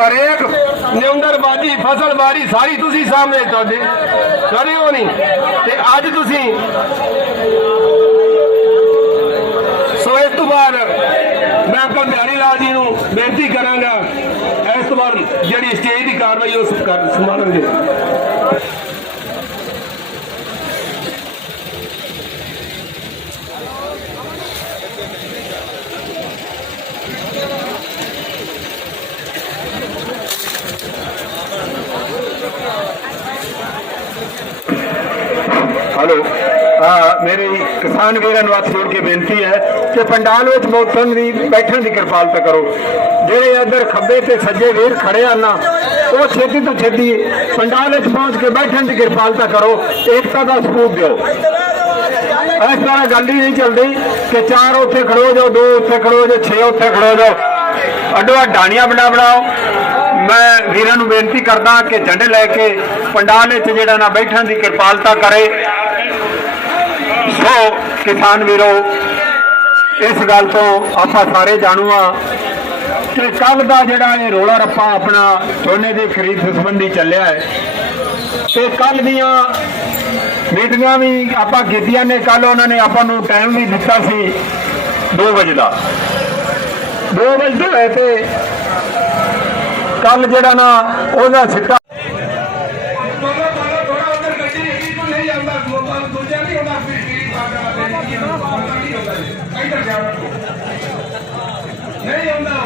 ਹਰੇਕ ਨਿਉਂਦਰਬਾਜੀ ਫਸਲਬਾੜੀ ਸਾਰੀ ਤੁਸੀਂ ਸਾਹਮਣੇ ਤੁਹਾਡੇ। ਕਰੇ ਨਹੀਂ। ਤੇ ਅੱਜ ਤੁਸੀਂ ਸੋ ਇਸ ਤੋਂ ਬਾਅਦ ਮੈਂ ਅੰਕਲ ਬਿਹਾਰੀ ਲਾਲ ਜੀ ਨੂੰ ਬੇਨਤੀ ਕਰਾਂਗਾ, ਇਸ ਤੋਂ ਬਾਅਦ ਜਿਹੜੀ ਸਟੇਜ ਦੀ ਕਾਰਵਾਈ ਉਹ ਕਰ ਸੰਭਾਲਣਗੇ ਹੈਲੋ ਮੇਰੀ ਕਿਸਾਨ ਵੀਰਾਂ ਨੂੰ ਹੱਥ ਜੋੜ ਕੇ ਬੇਨਤੀ ਹੈ ਕਿ ਪੰਡਾਲ ਵਿੱਚ ਮੌਤਨ ਦੀ ਬੈਠਣ ਦੀ ਕਿਰਪਾਲਤਾ ਕਰੋ। ਜਿਹੜੇ ਇੱਧਰ ਖੱਬੇ ਤੇ ਸੱਜੇ ਵੀਰ ਖੜੇ ਆ ਨਾ ਉਹ ਛੇਤੀ ਤੋਂ ਛੇਤੀ ਪੰਡਾਲ ਵਿੱਚ ਪਹੁੰਚ ਕੇ ਬੈਠਣ ਦੀ ਕਿਰਪਾਲਤਾ ਕਰੋ, ਏਕਤਾ ਦਾ ਸਬੂਤ ਦਿਓ। ਇਸ ਤਰ੍ਹਾਂ ਗੱਲ ਹੀ ਨਹੀਂ ਚੱਲਦੀ ਕਿ ਚਾਰ ਉੱਥੇ ਖੜੋ ਜਾਓ, ਦੋ ਉੱਥੇ ਖੜੋ ਜਾਓ, ਛੇ ਉੱਥੇ ਖੜੋ ਜਾਓ। ਅੱਡੋ ਅੱਡ ਡਾਣੀਆਂ ਬਣਾ ਬਣਾਓ। ਮੈਂ ਵੀਰਾਂ ਨੂੰ ਬੇਨਤੀ ਕਰਦਾ ਕਿ ਝੰਡੇ ਲੈ ਕੇ ਪੰਡਾਲ ਵਿੱਚ ਜਿਹੜਾ ਨਾ ਬੈਠਣ ਦੀ ਕਿਰਪਾਲਤਾ ਕਰੇ। ਸੋ ਕਿਸਾਨ ਵੀਰੋ, ਇਸ ਗੱਲ ਤੋਂ ਆਪਾਂ ਸਾਰੇ ਜਾਣੂ ਆ ਕਿ ਕੱਲ ਦਾ ਜਿਹੜਾ ਇਹ ਰੋਲਾ ਰੱਪਾ ਆਪਣਾ ਝੋਨੇ ਦੀ ਖਰੀਦ ਸੰਬੰਧੀ ਚੱਲਿਆ ਹੈ। ਤੇ ਕੱਲ ਦੀਆਂ ਮੀਟਿੰਗਾਂ ਵੀ ਆਪਾਂ ਕੀਤੀਆਂ ਨੇ ਕੱਲ ਉਹਨਾਂ ਨੇ ਆਪਾਂ ਨੂੰ ਟਾਈਮ ਵੀ ਦਿੱਤਾ ਸੀ 2 ਵਜੇ ਦਾ। 2 ਵਜੇ ਤੋਂ ਲੈ ਕੱਲ ਜਿਹੜਾ ਨਾ ਉਹਦਾ ਸਿੱਟਾ ਆਉਂਦਾ ਦੂਜਾ ਨਹੀਂ ਹੁੰਦਾ ਫਿਰ ਕੀ ਬਾਤ ਨਹੀਂ ਹੁੰਦਾ ਇੱਧਰ ਜਾਓ ਨਹੀਂ ਆਉਂਦਾ